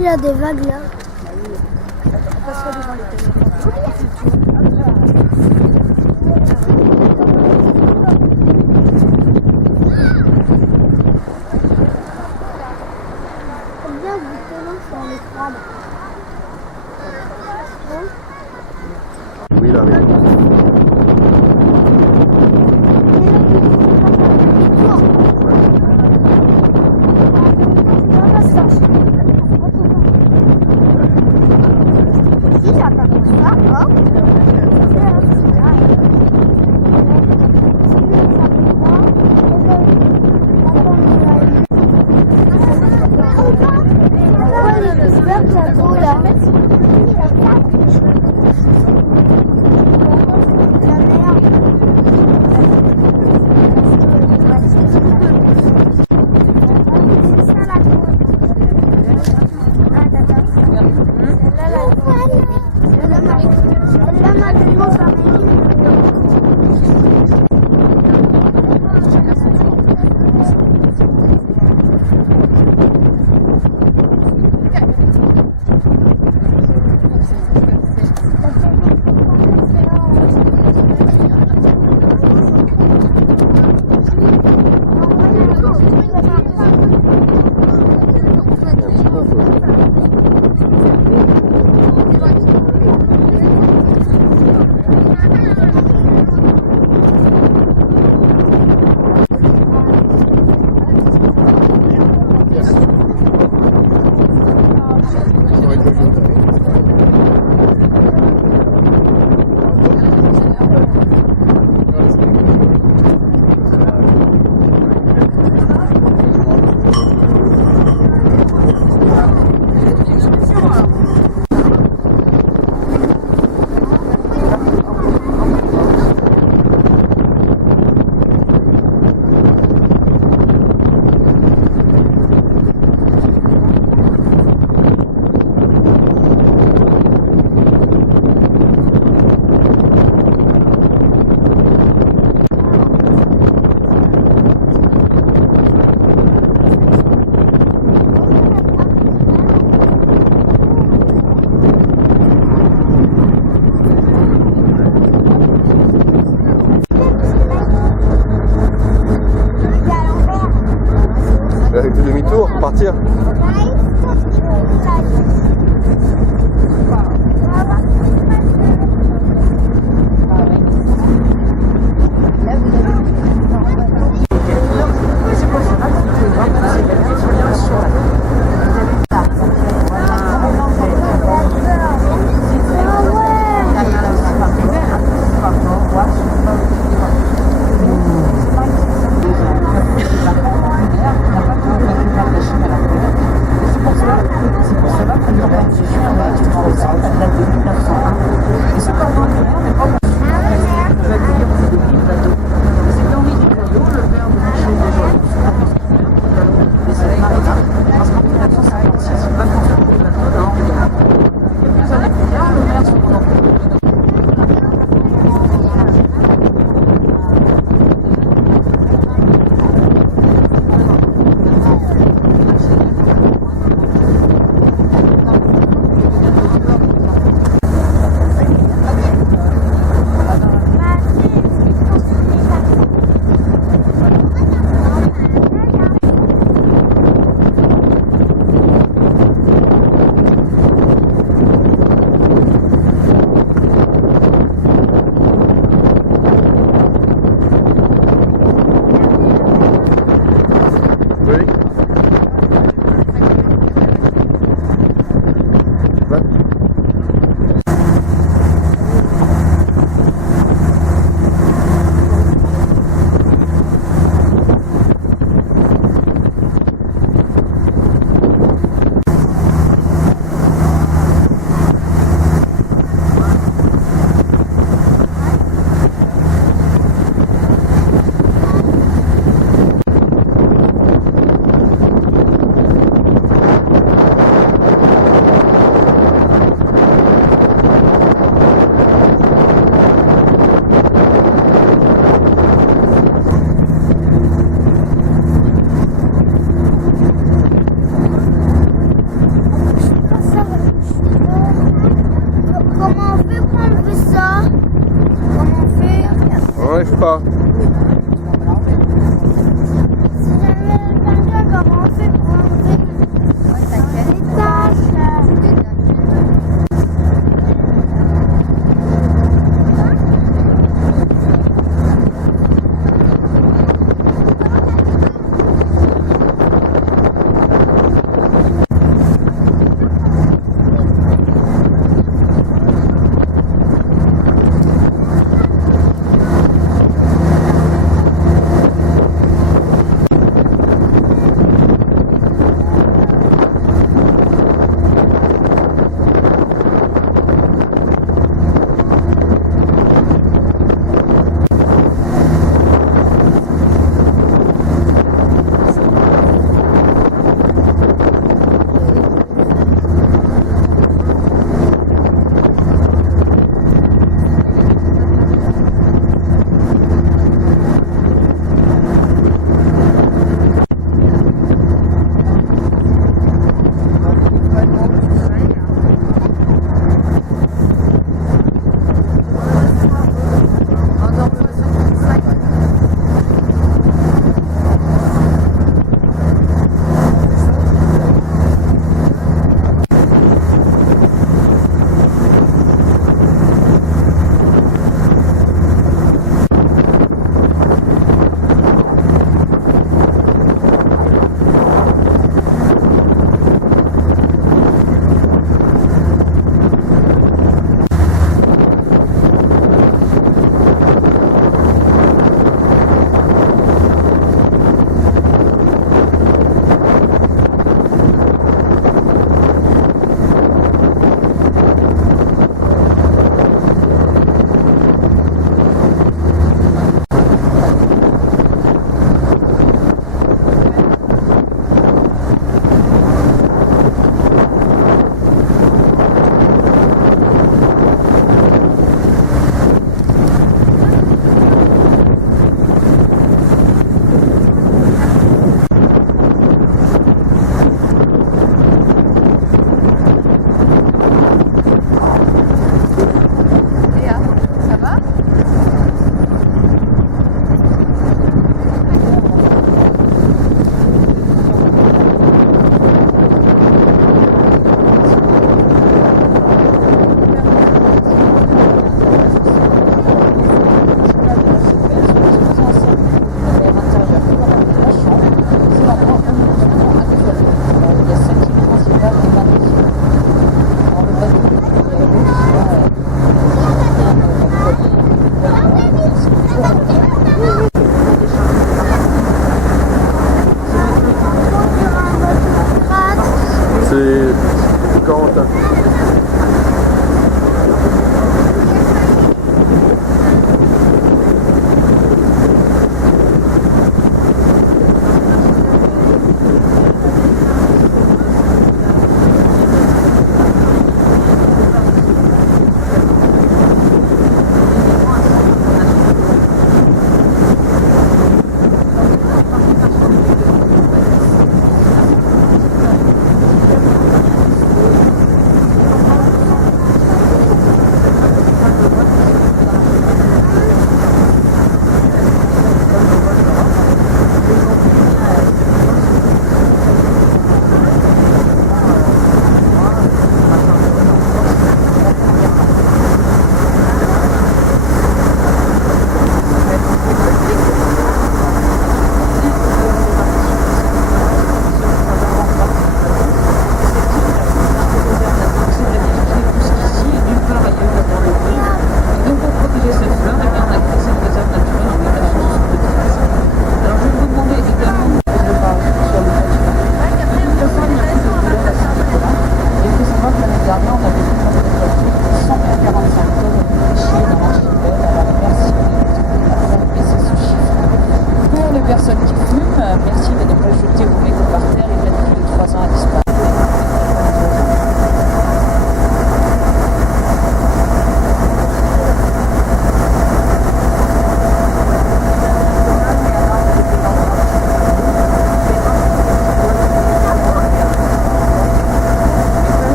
Il y a des vagues là. C'est bien justement sur les froides. Oui, là, oui. J'arrive pas. Si jamais quelqu'un commence à bronzer les taches.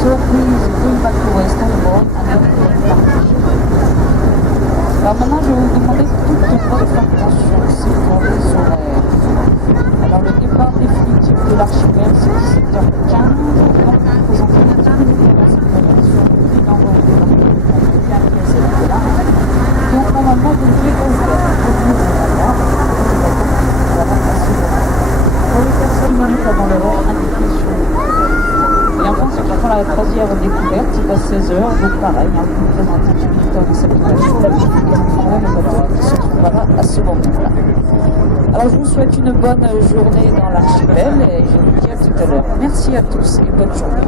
So please bring back to Istanbul and don't take back. Alors maintenant, je vais vous demander toute votre attention, s'il vous plaît, les horaires. Alors le départ définitif de l'archipel, c'est 17h15. Donc les enfants de 10 minutes de la sécurité sont pris dans vos là. Donc normalement, vous devez ouvrir. Pour les personnes venues pendant l'heure indiquée sur le et enfin, ceux qui font la croisière découverte, il va 16h, donc pareil, vous vous présentez 10 minutes avant cette application, et vous prendrez le bateau qui se trouvera à ce moment-là. Alors je vous souhaite une bonne journée dans l'archipel et je vous dis à tout à l'heure. Merci à tous et bonne journée.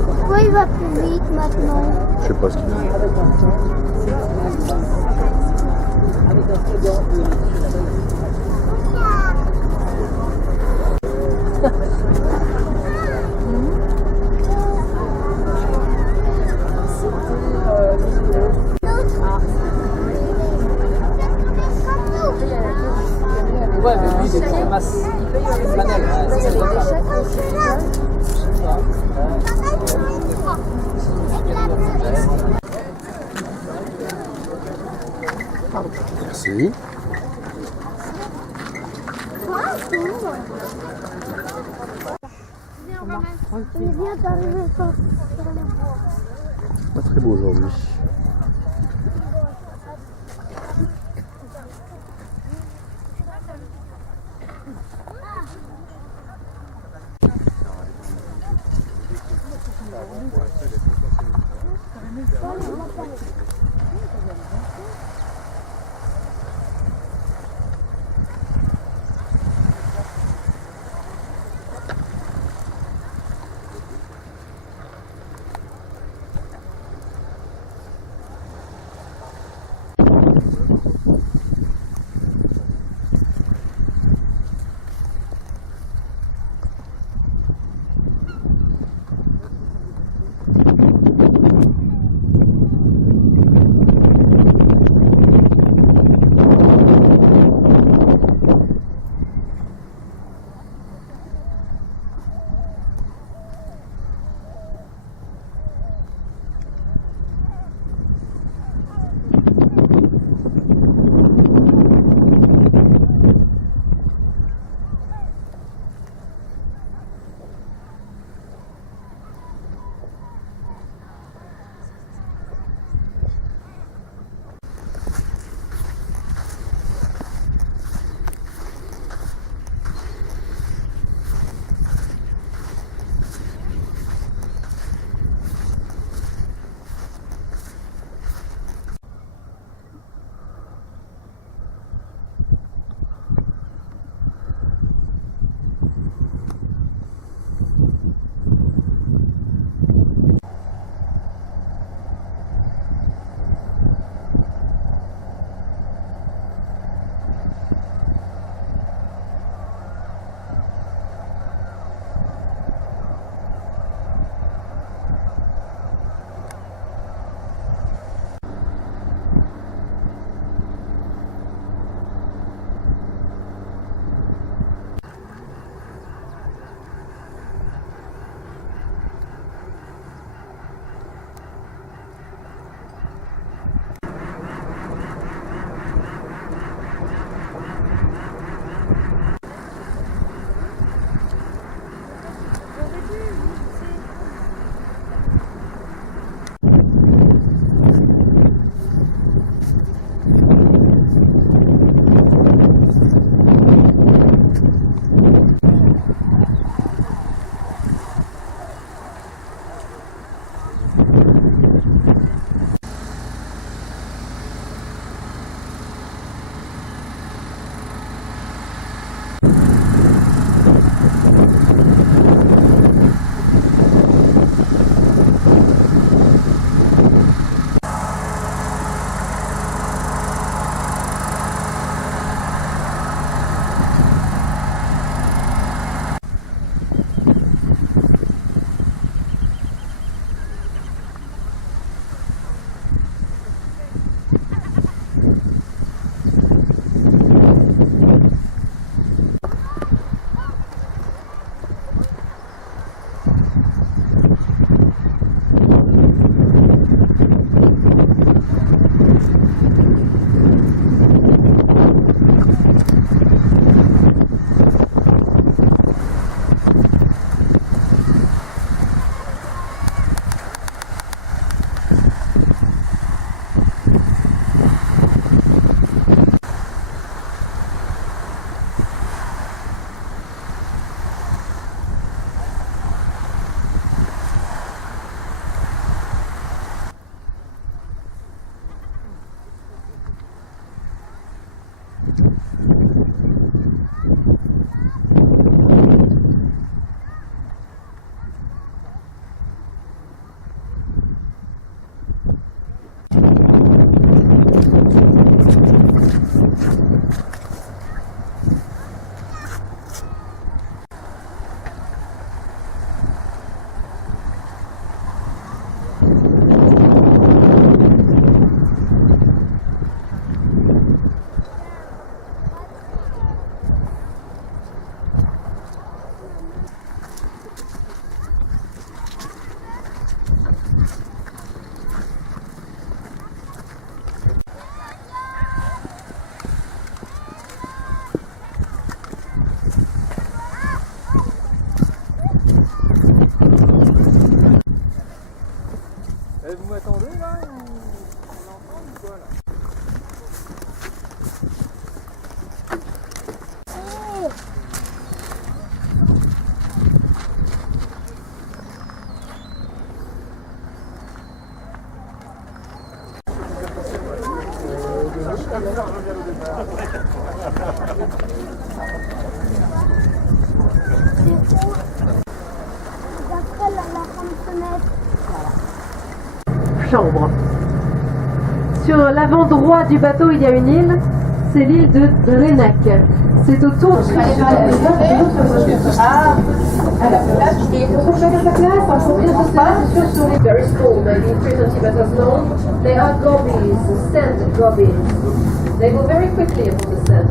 Pourquoi il va plus vite maintenant? Je sais pas ce qu'il fait. Ouais, mais lui, il est en masse. Flanelle, c'est le cas. Merci. Il vient d'arriver sur Pas très beau aujourd'hui. vous m'attendez là ou on est ensemble ou quoi là? D'après la fenêtre. Chambre. Sur l'avant droit du bateau, il y a une île. C'est l'île de Renac. C'est autour de... Very small, maybe 3 centimeters long. They are gobies, sand gobies. They go very quickly upon the sand.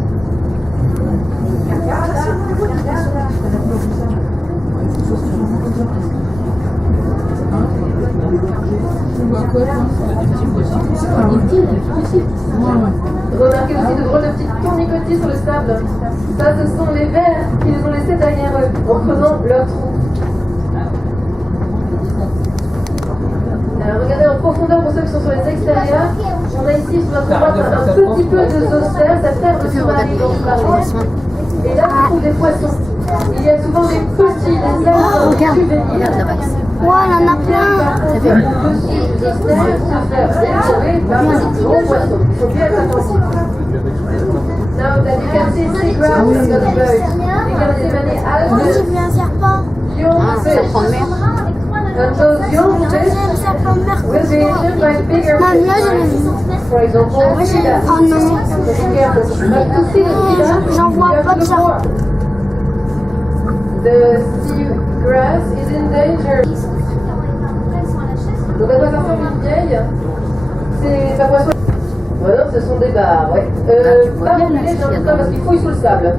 Remarquez aussi de drôles de petites tournicotis sur le sable. Ça, ce sont les vers qu'ils ont laissés derrière eux en creusant leur trou. Alors, regardez en profondeur pour ceux qui sont sur les extérieurs. On a ici sur notre droite un petit peu de zoster, ça sert de sous-marine dans ce marais. Et là, on trouve des poissons. Il y a souvent des petits, des arbres juvéniles. Ouais, il y en a plein. Now that you can see seagrass on the boat, you can see many Moi, algae, j'ai vu un serpent. young fish, and those young J'ai fish vu un serpent de mer. will be eaten by bigger Moi, fish. là, je l'ai vu. For example, Moi, j'ai sea vu. bass. Oh non. So be careful. But to see the sea bass, J'en vois you have pas to de look serpent. more. The seagrass is endangered. Donc à quoi ça ressemble une vieille? C'est un poisson. Voilà, ce sont des barres, ouais. Pas mulets, j'en ai pas parce qu'ils fouillent sous le sable.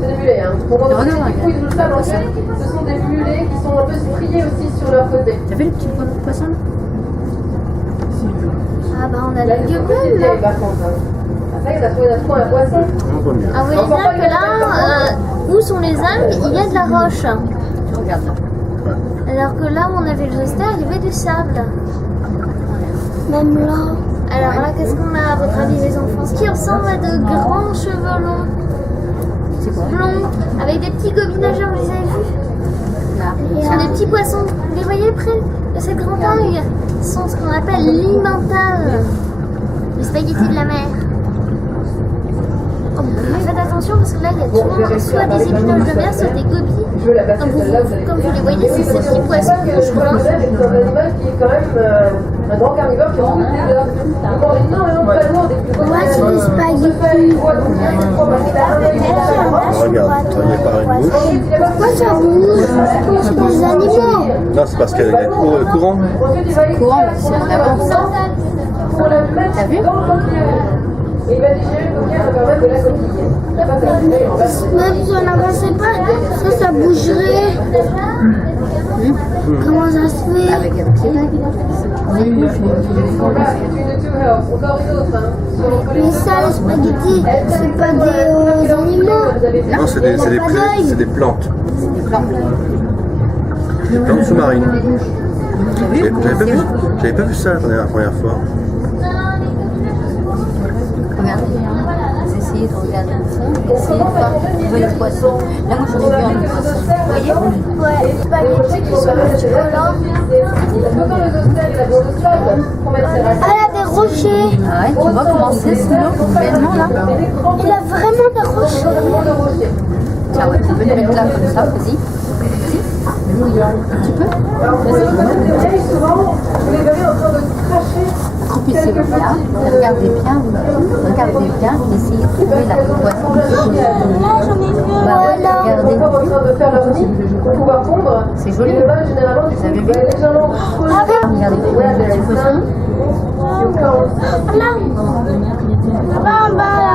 C'est des mulets, hein. Pour moi aussi, ils fouillent sous le sable en fait. Ce sont des mulets qui sont un peu striés aussi sur leur côté. T'as vu le petit poisson? Ah bah, on a Là, des c'est une gueules petite là. vieille par contre. Après, on a trouvé un poisson. On voit mieux. Ah oui, c'est que là, où sont les algues, il y a de la roche. Tu regardes là. Alors que là où on avait le zoster, il y avait du sable. Même là. Alors là, qu'est-ce qu'on a à votre avis, les enfants? Ce qui ressemble à de grands cheveux longs, blonds, avec des petits gobinageurs, vous les avez vus? Ce sont des petits poissons. Vous les voyez près de cette grande algue? Ce sont ce qu'on appelle l'immental. Les spaghettis de la mer. Oh, faites attention parce que là, il y a souvent soit des épinoches de mer, soit des gobies. Je veux la passer celle-là, vous allez Comme dire. vous les voyez, c'est ces petits C'est poissons. pas que le polar bear est un animal qui est quand même un grand carnivore qui mange des hommes. Il mange énormément de ballons, des plus gros Ouais, c'est des animaux. spaghettis. On se fait une fois, donc il y a une fois, parce qu'il a un œil, il a un œil. Regarde, il y a pas une mouche. Pourquoi ça bouge? C'est des animaux. Non, c'est parce qu'il y a le courant. Ensuite, il va Courant, extraire c'est son d'abord. sang pour la mettre T'as vu? dans le coquillage. Et il va digérer le coquillage quand même de la coquille. Ça va s'appeler en fait. Même si on n'avançait pas, ça bougerait. Comment ça se fait? Avec ses vagues. Voilà, between the two helps. Encore une autre. Hein. Sur le Mais ça, les spaghettis, c'est pas des animaux. Non, c'est des plantes. Des plantes sous-marines. J'avais pas vu ça la première fois. Regardez, j'ai essayé de regarder le fond, essayer de voir trouver le poisson. Là, moi, j'en ai vu un poisson. Vous voyez? Ouais, les spaghettis qui sont petits volants. Autant le zoster, il a besoin de sable pour mettre ses racines. Ah, il a des rochers. Ah ouais, tu vois comment c'est sous l'eau, complètement là? Il a vraiment des rochers. Tiens, ouais, tu peux le mettre là comme ça, vas-y. Alors, pour les vieilles, souvent, vous les verrez en train de cracher. Coupez-les là, regardez bien, essayez de trouver la poisson. Là, j'en ai vu un. Voilà. Regardez. Encore en train de faire leur nid pour pouvoir pondre. C'est joli. Et le mâle, généralement, du coup, avez il vu? va légèrement creuser. Regardez, Ouais, le there petit is poisson. some. You can't. Là, là en bas, là.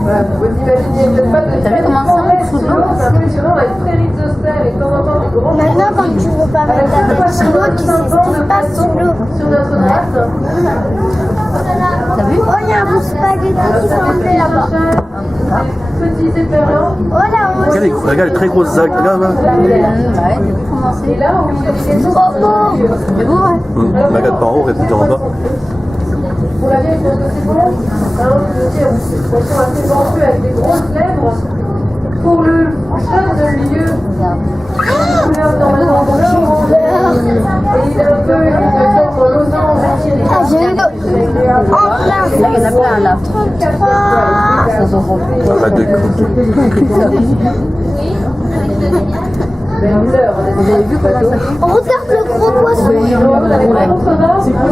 Voilà, vous imaginez peut-être pas de T'as vu comment ça forêt sous sous l'eau? l'eau, c'est impressionnant, avec prairie de zoster et de temps en temps des grands Maintenant, quand tu veux pas mettre ta tête sous l'eau, tu sais ce qui se passe sous l'eau. sur notre droite. T'as vu? Oh, il y a un bout de spaghetti qui s'en fait là-bas. petits éperlants. Regarde les très grosses algues. Regarde là. Et là, au milieu des caissons, C'est beau, ouais. Regarde par en haut, regarde en bas. pour la vieille, je pense que c'est bon. Je veux dire, ils sont assez ventrus avec des grosses lèvres. Pour le jeune lieu, il couleur normalement blanc, et il a un peu une forme losange. Ah, j'ai eu le... En plein. Il y en a plein là. Arrête de Vous avez vu comment ça fait? On regarde le gros poisson.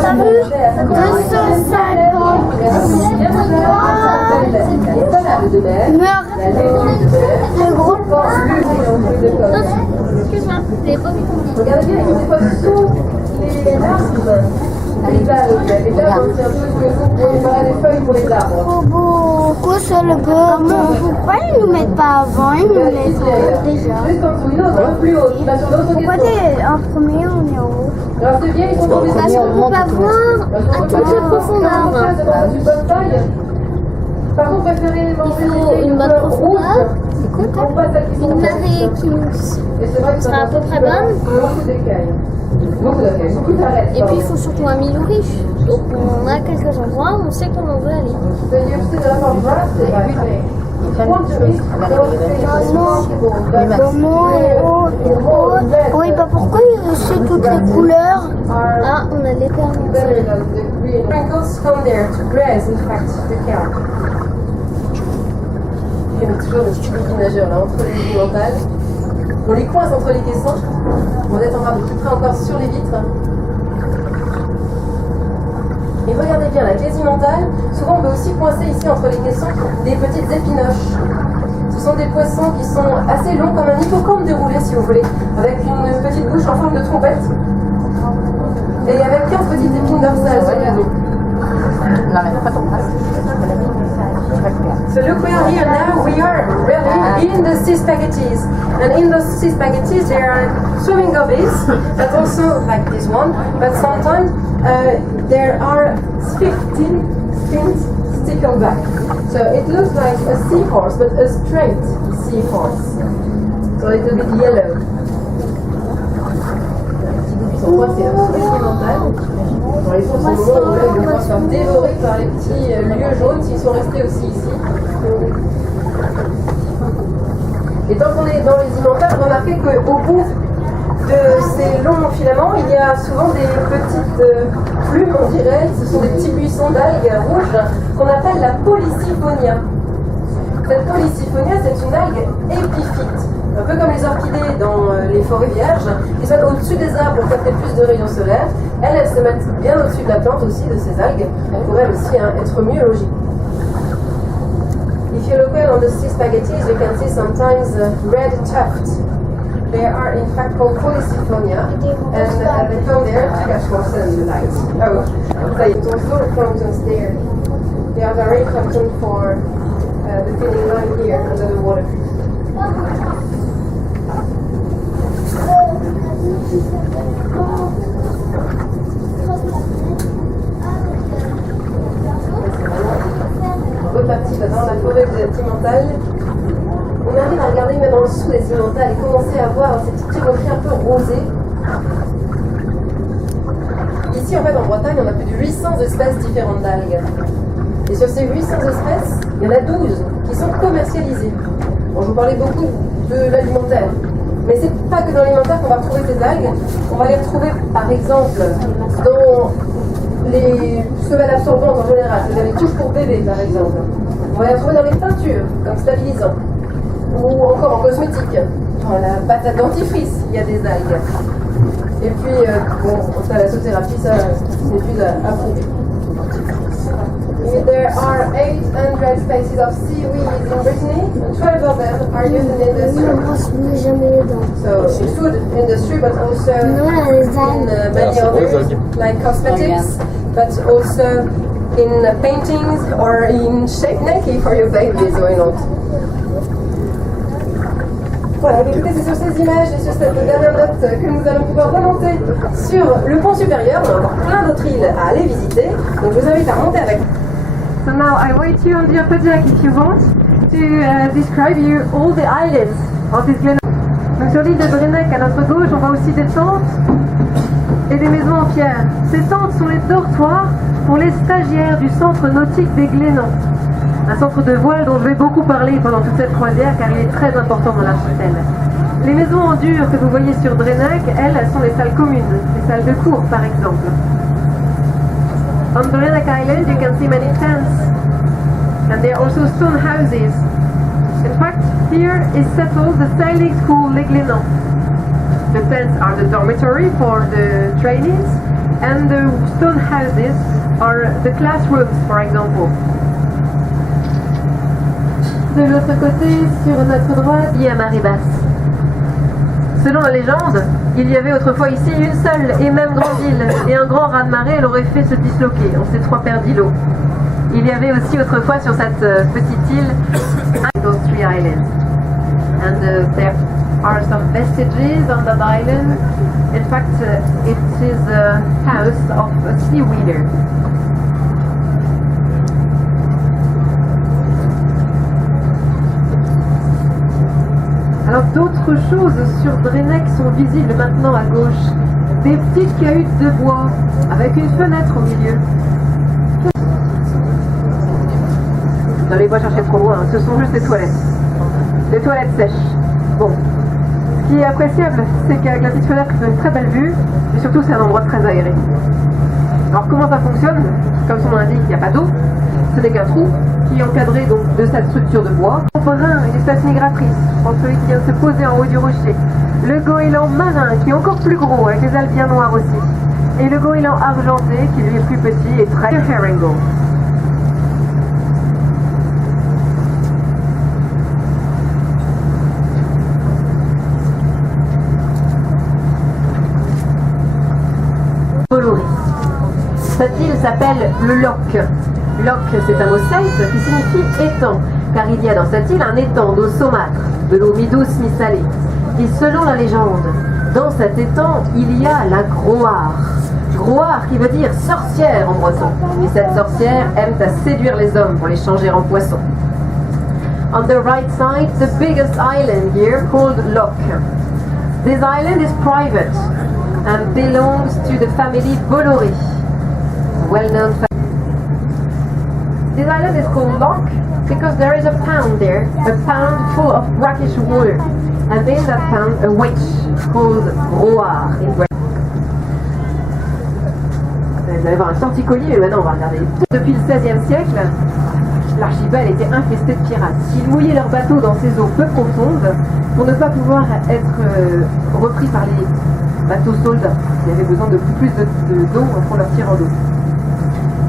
T'as vu 250. Meurt. Le gros poisson. Excuse-moi, je l'ai pas vu. Regardez bien, ils sont sous les arbres. Les algues. Les algues, c'est un peu ce que vous pouvez faire des feuilles pour les arbres. Pourquoi ça le beurre? Pourquoi ils nous mettent pas avant? Ils nous mettent déjà. Juste en dessous, une autre, un peu plus haut. Là, sur l'autre Pourquoi caisson. t'es en premier on est en haut? Alors, c'est bien, ils sont dans les Parce qu'on peut pas voir à toutes les profondeurs. une bonne taille. Par contre, préférez manger Il faut des une bonne couleurs profondeur. rouges. Non pas celles qui sont Une marée qui mousse. Et c'est vrai que sera à peu près bonne. Beaucoup d'écailles. Beaucoup d'écailles. Beaucoup d'arêtes. Et puis il faut surtout un milieu riche. Donc on a quelques endroits où on sait qu'on en veut aller. The use of the grass is right. Want to eat Oui, bah pourquoi il sait toutes les couleurs? Ah, on a les perles. Sprinkles come there to graze, in fact, the cow. Il y a toujours le petit nageur là, entre les montagnes. On les coince entre les caissons. On est plus près encore sur les vitres. Et regardez bien, la quasi-mentale, souvent on peut aussi coincer ici entre les caissons des petites épinoches. Ce sont des poissons qui sont assez longs comme un hippocampe déroulé si vous voulez, avec une petite bouche en forme de trompette. Et avec 15 petites épines dorsales sur le dos. So look, we are here now. We are really in the sea spaghettis, and in those sea spaghettis there are swimming gobies, but also like this one. But sometimes there are 15 fins stickleback. So it looks like a seahorse, but a straight seahorse. So a little bit yellow. Ils sont coincés sur les mentales. Ils sont au moment où ils vont se faire dévorer par les petits lieux jaunes s'ils sont restés aussi ici. Et tant qu'on est dans les immentables, remarquez qu'au bout de ces longs filaments, il y a souvent des petites plumes, on dirait. Ce sont des petits buissons d'algues rouges qu'on appelle la Polysiphonia. Cette Polysiphonia, c'est une algue épiphyte. Un peu comme les orchidées dans les forêts vierges, qui sont au-dessus des arbres pour capter plus de rayons solaires. Elles se mettent bien au-dessus de la plante aussi, de ces algues, pour elles aussi être mieux logées. If you look well on the sea spaghettis, you can see sometimes red tufts. They are in fact called Polysiphonia, and they come there to catch more sunlight. Oh, they also fountains there. They are very important for the feeding line here under the water. Reparti dans la forêt de Timentale. On arrive à regarder même en dessous des Timentales et commencer à voir ces petits rochers un peu rosés. Ici en fait en Bretagne on a plus de 800 espèces différentes d'algues. Et sur ces 800 espèces, il y en a 12 qui sont commercialisées. Bon, je vous parlais beaucoup de l'alimentaire. Mais c'est pas que dans l'alimentaire qu'on va retrouver ces algues. On va les retrouver par exemple dans les semelles absorbantes en général, c'est-à-dire les couches pour bébé par exemple. On va les retrouver dans les teintures, comme stabilisants. Ou encore en cosmétique. Dans la pâte à dentifrice, il y a des algues. Et puis, bon, ça, la zoothérapie, ça, c'est plus à prouver. There are 800 species of seaweed in Brittany, and 12 of them are used in industry. So, food industry, but also in many others, like cosmetics, but also in paintings or in shape Nike for your babies, why not? Voilà, écoutez, c'est sur ces images et sur cette dernière note que nous allons pouvoir remonter sur le pont supérieur. On a encore plein d'autres îles à aller visiter, donc je vous invite à monter avec. So now I wait you on the upper deck if you want. To describe you all the islands of this Glen. Donc sur l'île de Drennec, à notre gauche, on voit aussi des tentes et des maisons en pierre. Ces tentes sont les dortoirs pour les stagiaires du centre nautique des Glénans. Un centre de voile dont je vais beaucoup parler pendant toute cette croisière car il est très important dans l'archipel. Les maisons en dur que vous voyez sur Drennec, elles sont les salles communes, les salles de cours par exemple. On Drennec Island you can see many tents and there are also stone houses. In fact, here is settled the sailing school Les Glénans. The tents are the dormitory for the trainees and the stone houses are the classrooms, for example. De l'autre côté, sur notre droite, il y a Maribas. Selon la légende, il y avait autrefois ici une seule et même grande île, et un grand raz-de-marée l'aurait fait se disloquer en ces 3 paires d'îlots. Il y avait aussi autrefois sur cette petite île those 3 islands. And there are some vestiges on that island. In fact, it is a house of a seaweeder. Alors d'autres choses sur Drennec sont visibles maintenant à gauche. Des petites cahutes de bois avec une fenêtre au milieu. N'allez pas chercher trop loin, ce sont juste des toilettes. Des toilettes sèches. Bon. Ce qui est appréciable, c'est qu'avec la petite fenêtre, c'est une très belle vue, et surtout c'est un endroit très aéré. Alors comment ça fonctionne? Comme son nom l'indique, il n'y a pas d'eau, ce n'est qu'un trou qui est encadré donc de cette structure de bois. Le brun, une espèce migratrice, je pense celui qui vient de se poser en haut du rocher. Le goéland marin, qui est encore plus gros, avec les ailes bien noires aussi. Et le goéland argenté, qui lui est plus petit et très herringo. Cette île s'appelle le Loch. Loch, c'est un mot celte qui signifie étang, car il y a dans cette île un étang d'eau saumâtre, de l'eau mi-douce, mi-salée. Et selon la légende, dans cet étang, il y a la Groar. Groar qui veut dire sorcière en breton. Et cette sorcière aime à séduire les hommes pour les changer en poissons. On the right side, the biggest island here called Loch. This island is private and belongs to the family Bolloré. Well-known family. This island is called Loch because there is a pound there, a pound full of brackish water, and in that pound a witch called Groar. Vous allez voir un torticolis, mais maintenant on va regarder. Depuis le XVIe siècle, l'archipel était infesté de pirates. Ils mouillaient leurs bateaux dans ces eaux peu profondes pour ne pas pouvoir être repris par les bateaux soldats qui avaient besoin de plus d'eau pour leur tir en eau.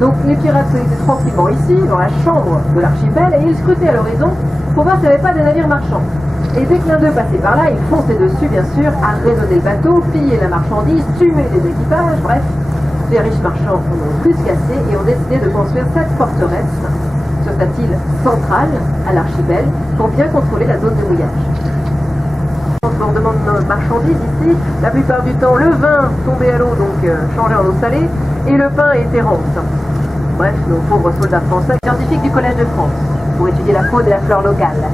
Donc les pirates étaient tranquillement ici, dans la chambre de l'archipel, et ils scrutaient à l'horizon pour voir s'il n'y avait pas des navires marchands. Et dès que l'un d'eux passait par là, ils fonçaient dessus, bien sûr, arraisonnaient le bateau, pillaient la marchandise, tuaient les équipages, bref. Les riches marchands en ont plus cassé et ont décidé de construire cette forteresse sur cette île centrale à l'archipel pour bien contrôler la zone de mouillage. Transbordement de marchandises ici, la plupart du temps le vin tombait à l'eau, donc changé en eau salée, et le pain était rente. Bref, nos pauvres soldats français, scientifiques du Collège de France, pour étudier la faune et la flore locale.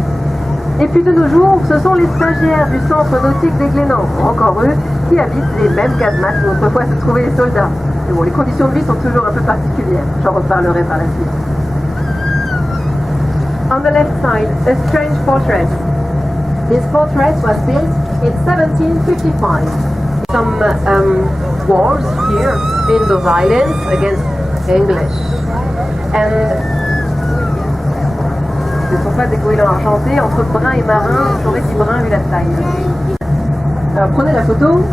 Et puis de nos jours, ce sont les stagiaires du centre nautique des Glénans, encore eux, qui habitent les mêmes casemates où autrefois se trouvaient les soldats. Mais bon, les conditions de vie sont toujours un peu particulières. J'en reparlerai par la suite. On the left side, a strange fortress. This fortress was built in 1755. Some wars here in those islands against English. And ce ne sont pas des goélands argentés, entre brun et marin, j'aurais dit brun vu la taille. Alors prenez la photo,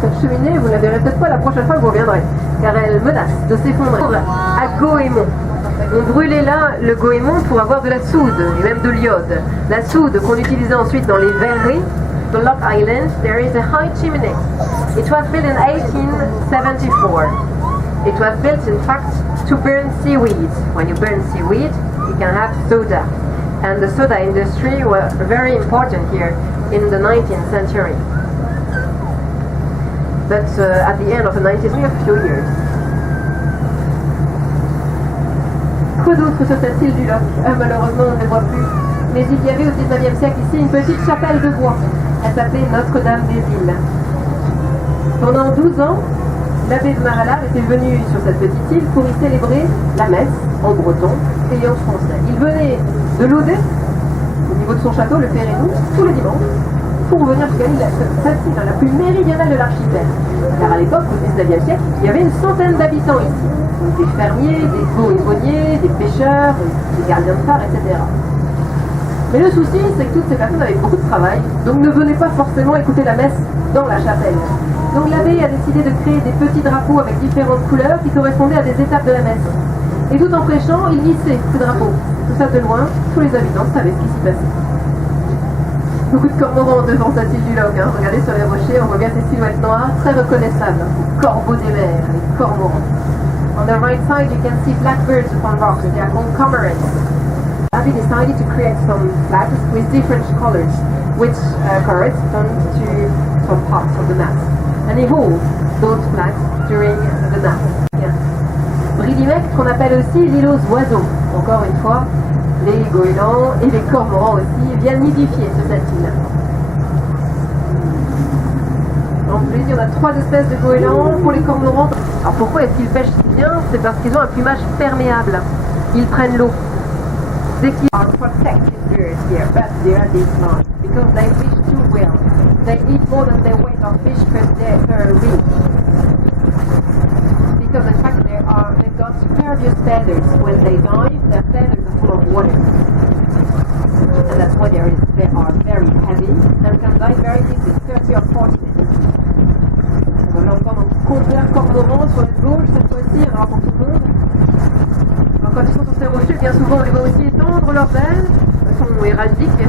cette cheminée, vous ne la verrez peut-être pas la prochaine fois que vous reviendrez, car elle menace de s'effondrer. À Goémon. On brûlait là le goémon pour avoir de la soude, et même de l'iode. La soude qu'on utilisait ensuite dans les verreries. The Loch Island, there is a high chimney. It was built in 1874. It was built, in fact, to burn seaweed. When you burn seaweed, you can have soda. And the soda industry was very important here in the 19th century. But at the end of the 19th century, a few years. Quoi d'autre sur cette île du Loch? Malheureusement, on ne les voit plus. mais il y avait au 19e siècle ici une petite chapelle de bois. Elle s'appelait Notre-Dame des Îles. Pendant 12 ans, l'abbé de Maralard était venu sur cette petite île pour y célébrer la messe en breton et en français. Il venait de Laudet, au niveau de son château, le Pérénou, tous les dimanches, pour venir gagner cette île la plus méridionale de l'archipel. Car à l'époque, au 19e siècle, il y avait une centaine d'habitants ici. Des fermiers, des faune-sauvagniers, des pêcheurs, des gardiens de phare, etc. Mais le souci, c'est que toutes ces personnes avaient beaucoup de travail, donc ne venaient pas forcément écouter la messe dans la chapelle. Donc l'abbé a décidé de créer des petits drapeaux avec différentes couleurs qui correspondaient à des étapes de la messe. Et tout en prêchant, il hissait ces drapeaux. Tout ça de loin, tous les habitants savaient ce qui s'y passait. Beaucoup de cormorans devant sa tige du Loch. Regardez sur les rochers, on voit bien ces silhouettes noires, très reconnaissables. Corbeaux des mers, les cormorans. On the right side, you can see blackbirds upon rocks. They are called cormorants. Abbé decided to create some flags with different colors, which correspond to some parts of the mass. And he holds those flags during the mass. Yeah. Bridimec, qu'on appelle aussi l'île aux oiseaux. Encore une fois, les goélands et les cormorans aussi viennent nidifier sur cette île. En plus, il y en a 3 espèces de goélands. Pour les cormorans, alors pourquoi est-ce qu'ils pêchent si bien? C'est parce qu'ils ont un plumage perméable. Ils prennent l'eau. They are protected birds here, but they are declined because they fish too well. They eat more than their weight of fish per week. Because in fact they've got spurious feathers. When they dive, their feathers are full of water. And that's why they are very heavy and can dive very deeply, 30 or 40 minutes. On va l'entendre conduire cormorant sur la gauche cette fois-ci, rare pour tout le monde. Alors quand ils sont sur ces rochers, bien souvent on les voit aussi étendre leurs ailes, de façon héraldique,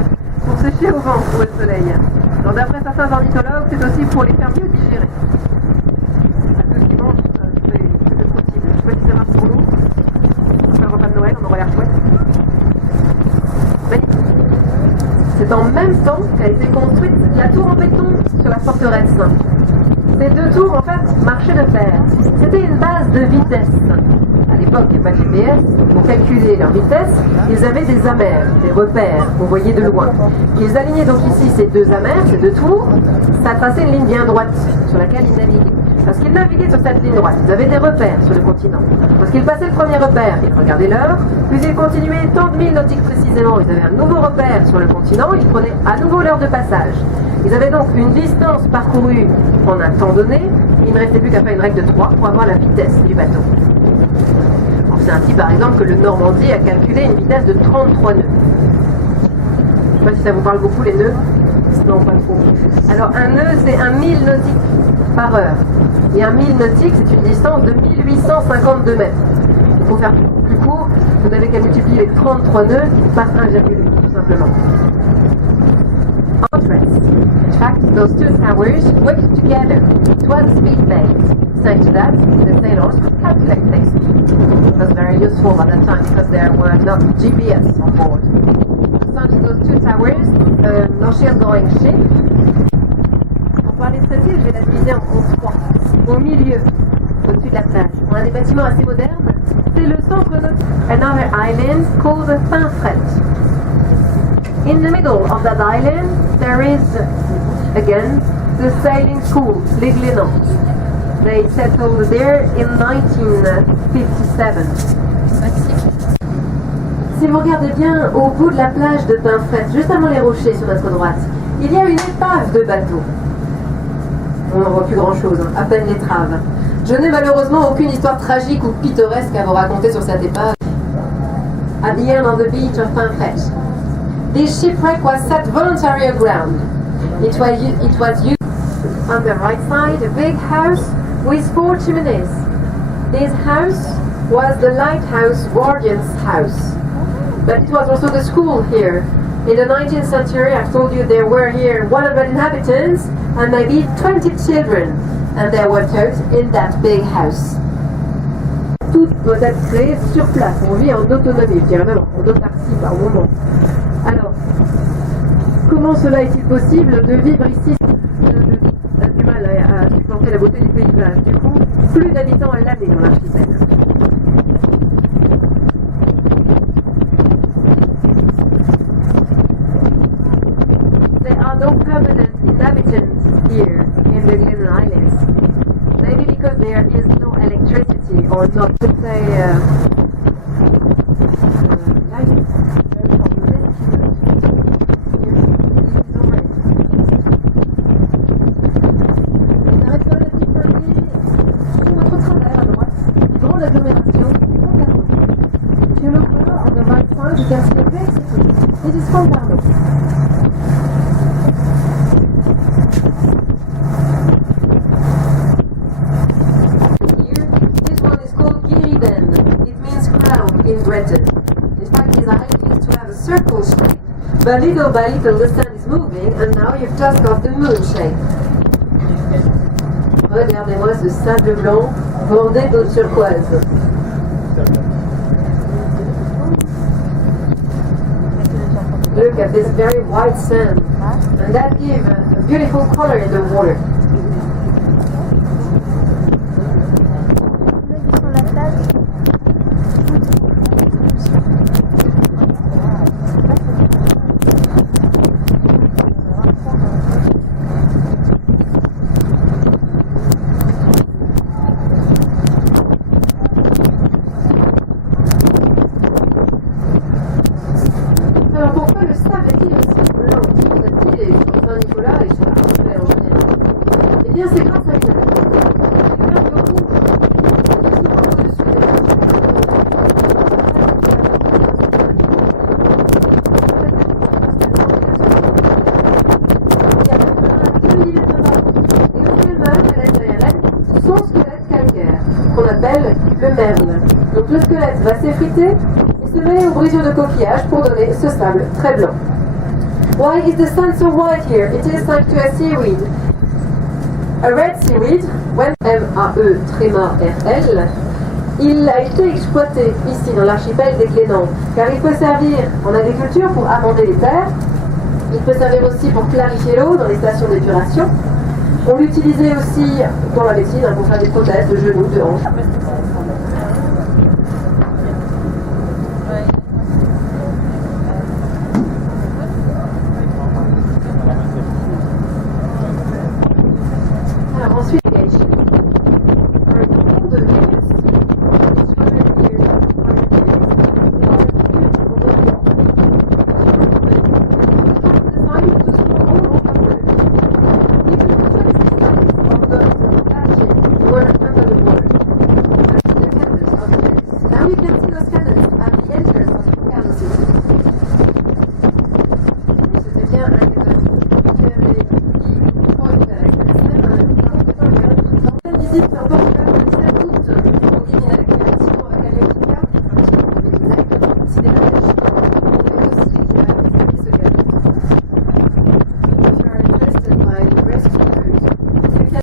pour sécher au vent ou au soleil. Alors d'après certains ornithologues, c'est aussi pour les faire mieux digérer. À ceux qui mangent, c'est possible. Je sais pas si ça marche pour nous. On fait un repas de Noël, on aura l'air chouette. Mais c'est en même temps qu'a été construite la tour en béton sur la forteresse. Ces 2 tours, en fait, marchaient de pair. C'était une base de vitesse. À l'époque, il n'y a pas de GPS. Pour calculer leur vitesse, ils avaient des amers, des repères qu'on voyait de loin. Ils alignaient donc ici ces 2 amers, ces 2 tours. Ça traçait une ligne bien droite sur laquelle ils naviguaient. Parce qu'ils naviguaient sur cette ligne droite, ils avaient des repères sur le continent. Parce qu'ils passaient le premier repère, ils regardaient l'heure, puis ils continuaient tant de milles nautiques précisément, ils avaient un nouveau repère sur le continent, ils prenaient à nouveau l'heure de passage. Ils avaient donc une distance parcourue en un temps donné, et il ne restait plus qu'à faire une règle de 3 pour avoir la vitesse du bateau. C'est ainsi par exemple que le Normandie a calculé une vitesse de 33 nœuds. Je ne sais pas si ça vous parle beaucoup les nœuds. Non, pas trop. Alors un nœud c'est 1 mille nautique par heure. Et 1 mille nautique c'est une distance de 1852 mètres. Pour faire plus court, vous n'avez qu'à multiplier les 33 nœuds par 1,8 tout simplement. In fact, those 2 towers worked together. It was speed-based. Thanks to that, the sailors could calculate their speed. It was very useful at that time because there were no GPS on board. Thanks to those 2 towers, an ocean-going ship. Pour parler de cette île, je vais la diviser en 3. Au milieu, au-dessus de la plage, on a des bâtiments assez modernes. C'est le centre nautique. Another island called Pinfret. In the middle of that island, there is, again, the sailing school, Les Glénans. They settled there in 1957. Si vous regardez bien au bout de la plage de Pinfret, juste avant les rochers sur notre droite, il y a une épave de bateau. On n'en voit plus grand-chose, à peine l'étrave. Je n'ai malheureusement aucune histoire tragique ou pittoresque à vous raconter sur cette épave. At the end of the beach of Pinfret. This shipwreck was set voluntarily aground. It was used on the right side, a big house with 4 chimneys. This house was the lighthouse warden's house. But it was also the school here. In the 19th century, I told you there were here 100 inhabitants and maybe 20 children. And they were taught in that big house. Tout doit être créé sur place. On vit en autonomie, je dirais même en autarcie par moment. Alors, comment cela est-il possible de vivre ici? On a du mal à supporter la beauté du paysage. Du coup, plus d'habitants à l'année dans l'archipel. there is no electricity or not, let's say, it is called Bardo. Here, this one is called Giriden. It means crown in Breton. In fact, design is to have a circle shape, but little by little the sun is moving, and now you've just got the moon shape. Regardez-moi ce sable blanc bordé d'eau turquoise. Look at this very white sand, and that gives a beautiful color in the water. Alors pourquoi le sable est-il aussi blanc sur cette île et sur Saint-Nicolas et sur la Rochelle en général? Eh bien c'est grâce à une algue de rouge qui se trouve au-dessus de la Il y a même 2 millimètres de bas. Et au même à l'aide derrière elle, son squelette calcaire, qu'on appelle le merle. Donc le squelette va s'effriter et se mêler aux brisures de coquillage pour donner ce sable très blanc. Why is the sand so white here? It is thanks to a seaweed. A red seaweed, when M-A-E-R-L, il a été exploité ici dans l'archipel des Glénans, car il peut servir en agriculture pour amender les terres, il peut servir aussi pour clarifier l'eau dans les stations d'épuration. On l'utilisait aussi dans la médecine pour faire des prothèses de genoux, de hanches. Alors ensuite, now you can see those cannons at the entrance of the Carlo City. C'était bien un des qui avait dit pour une visite en Portugal le 17 août au Guinée, l'action Caliatica, c'est des bagages, mais aussi ce cadeau. If you are interested by the rescue cruise, you can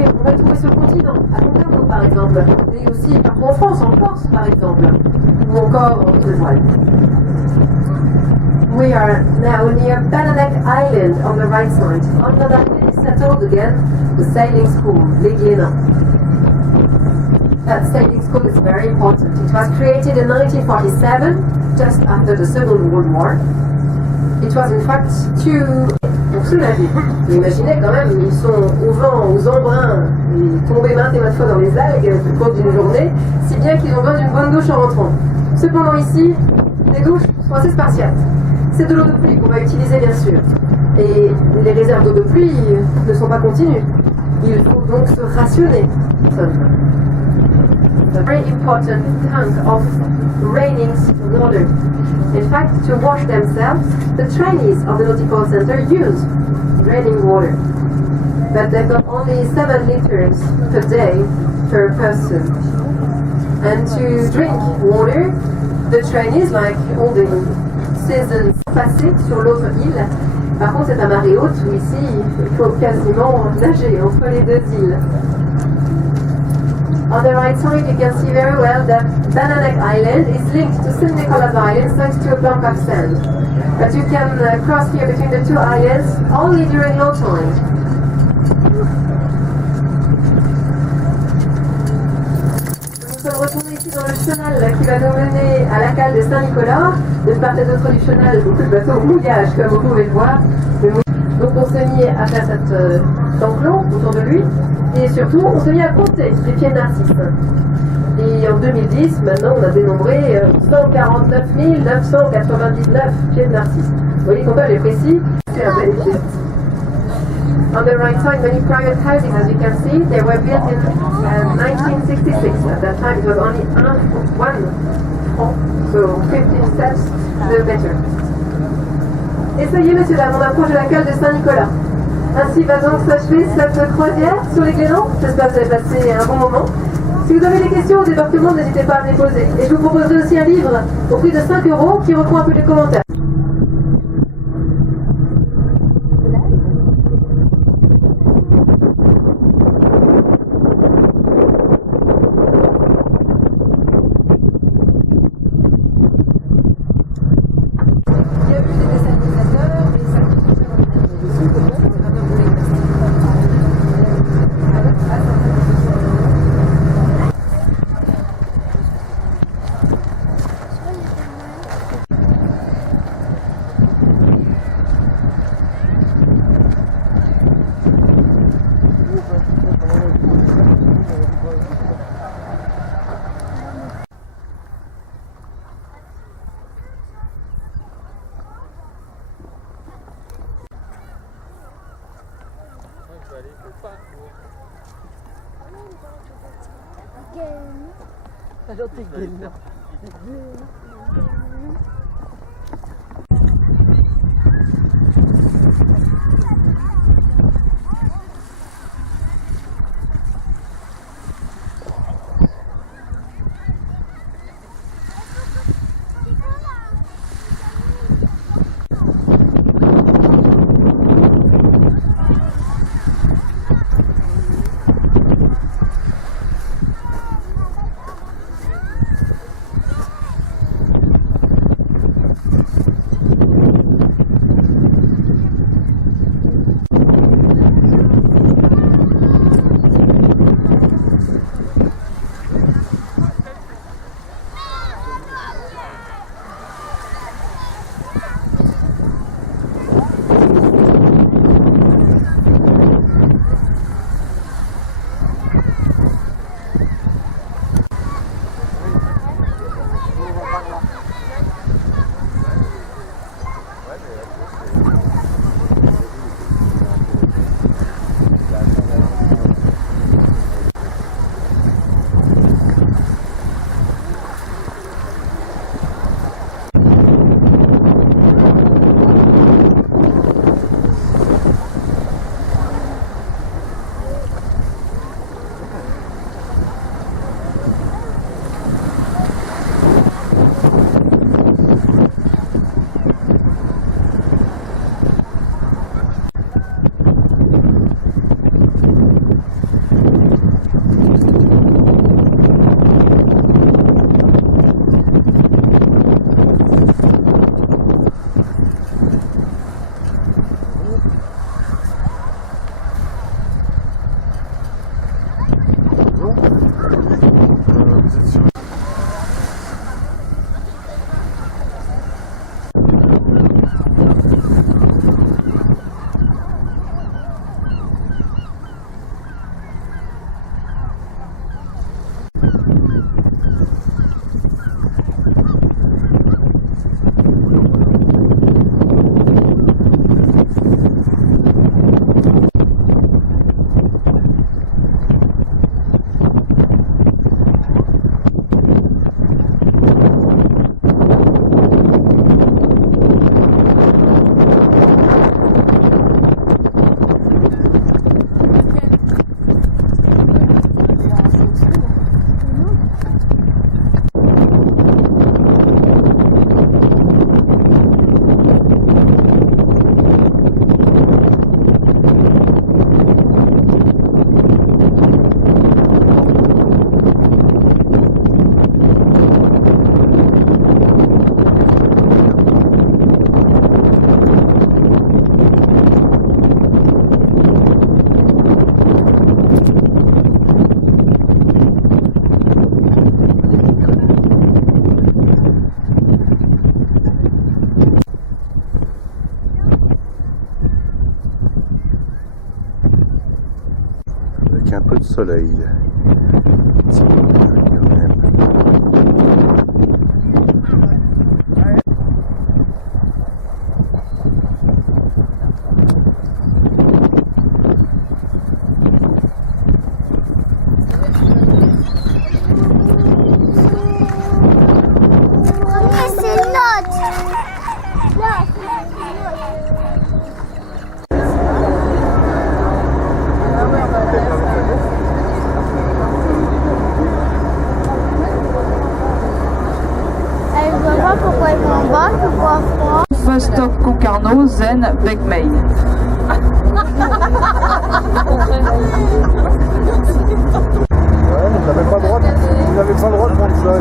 on va le trouver sur le continent, à Concarneau par exemple, et aussi parfois en France, en Corse par exemple, ou encore en Touraine. We are now near Bananek Island on the right side. Another place settled again, the sailing school, Les Glénans. That sailing school is very important. It was created in 1947, just after the Second World War. It was in fact pour se nager. Vous imaginez quand même, ils sont au vent, aux embruns, ils tombaient maintes et maintes fois dans les algues au cours d'une journée, si bien qu'ils ont besoin d'une bonne douche en rentrant. Cependant ici, les douches sont assez spartiates. C'est de l'eau de pluie qu'on va utiliser bien sûr. Et les réserves d'eau de pluie ne sont pas continues. Il faut donc se rationner. A very important tank of raining water. In fact, to wash themselves, the trainees of the nautical center use raining water. But they've got only 7 liters per day per person. And to drink water, the trainees, like all the seasons passées sur l'autre île, par contre c'est à marée haute où ici il faut quasiment nager entre les deux îles. On the right side, you can see very well that Bananek Island is linked to St. Nicholas Island thanks to a bank of sand. But you can cross here between the two islands only during low tide. Nous sommes retournés ici dans le chenal qui va nous mener à la cale de Saint-Nicolas. De part et d'autre du chenal, beaucoup de bateaux mouillage, comme vous pouvez le voir. Donc on s'est mis à faire cette enclos autour de lui. Et surtout, on s'est mis à compter les pieds de narcisse. Et en 2010, maintenant, on a dénombré 149 999 pieds de narcisse. Vous voyez combien elle est précis, c'est un bénéfice. On the right side, many private houses, as you can see, they were built in 1966. At that time, it was only 1 franc, so 15 cents the better. Et ça y est, messieurs, dames, on approche de la cale de Saint-Nicolas. Ainsi va donc s'achever cette croisière sur les Glénans. J'espère que vous avez passé un bon moment. Si vous avez des questions au débarquement, n'hésitez pas à me les poser. Et je vous proposerai aussi un livre au prix de 5 € qui reprend un peu de commentaires. soleil. C'est quand même. Pourquoi ils vont en bas, pourquoi froid. Vostok, Concarneau, Zen, Begmey. Ouais, vous n'avez pas le droit de prendre ça.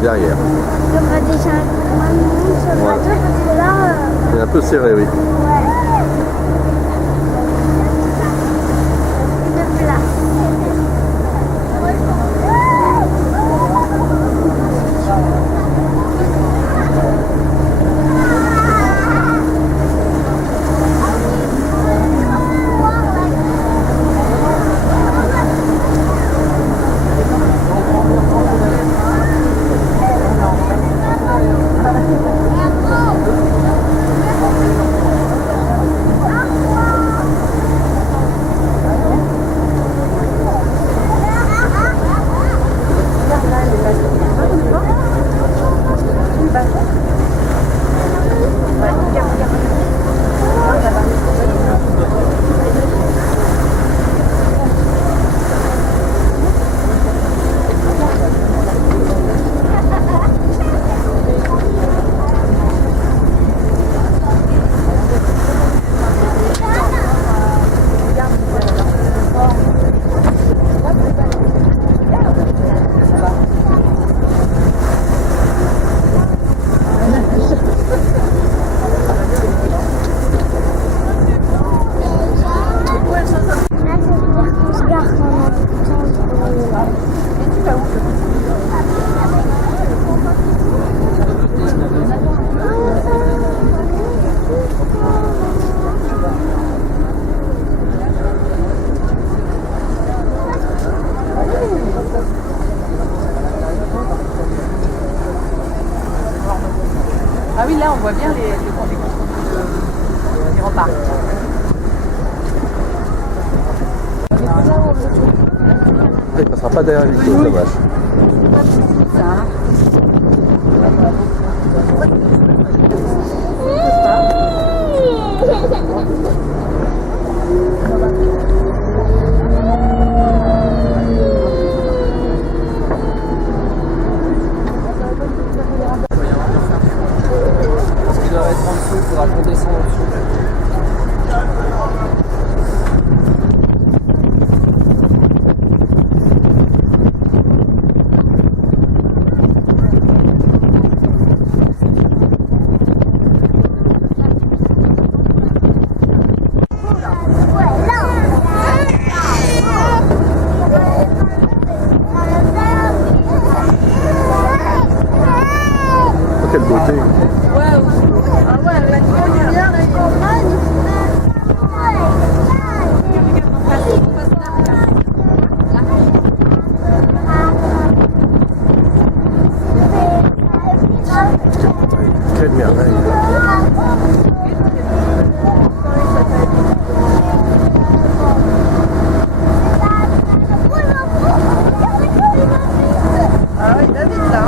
Derrière. Il y aura déjà un monde sur le bateau parce que là. C'est un peu serré, oui. Ouais. De place. Ah oui, là on voit bien les remparts. Il passera pas derrière les choses, dommage. Parce qu'il doit être en dessous, il faudra qu'on descende en dessous. Quelle beauté. Quelle merveille. Ah oui, David là.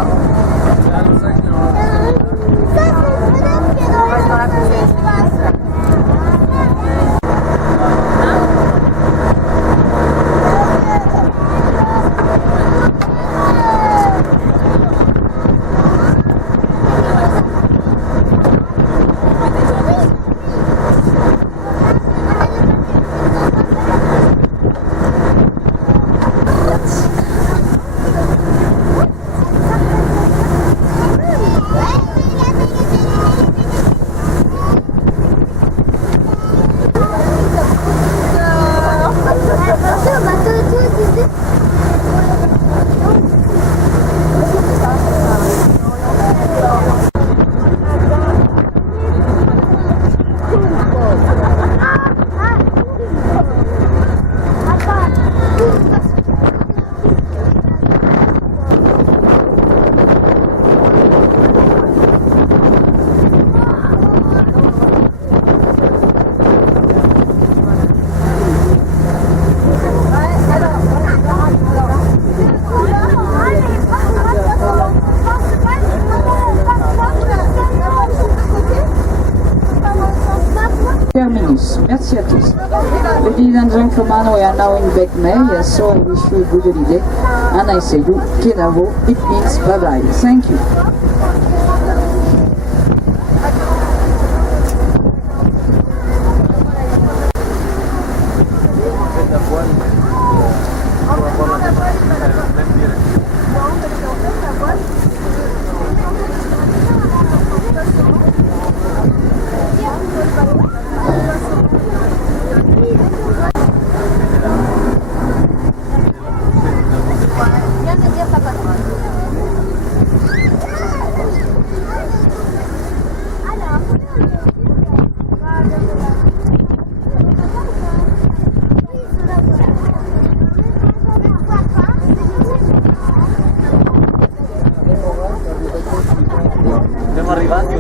On va dans la poubelle. Terminus. Merci à tous. Ladies and gentlemen, we are now in Bec May, so I wish you a good holiday. And I say you, Kenavo, it means bye-bye. Thank you. Siamo arrivati,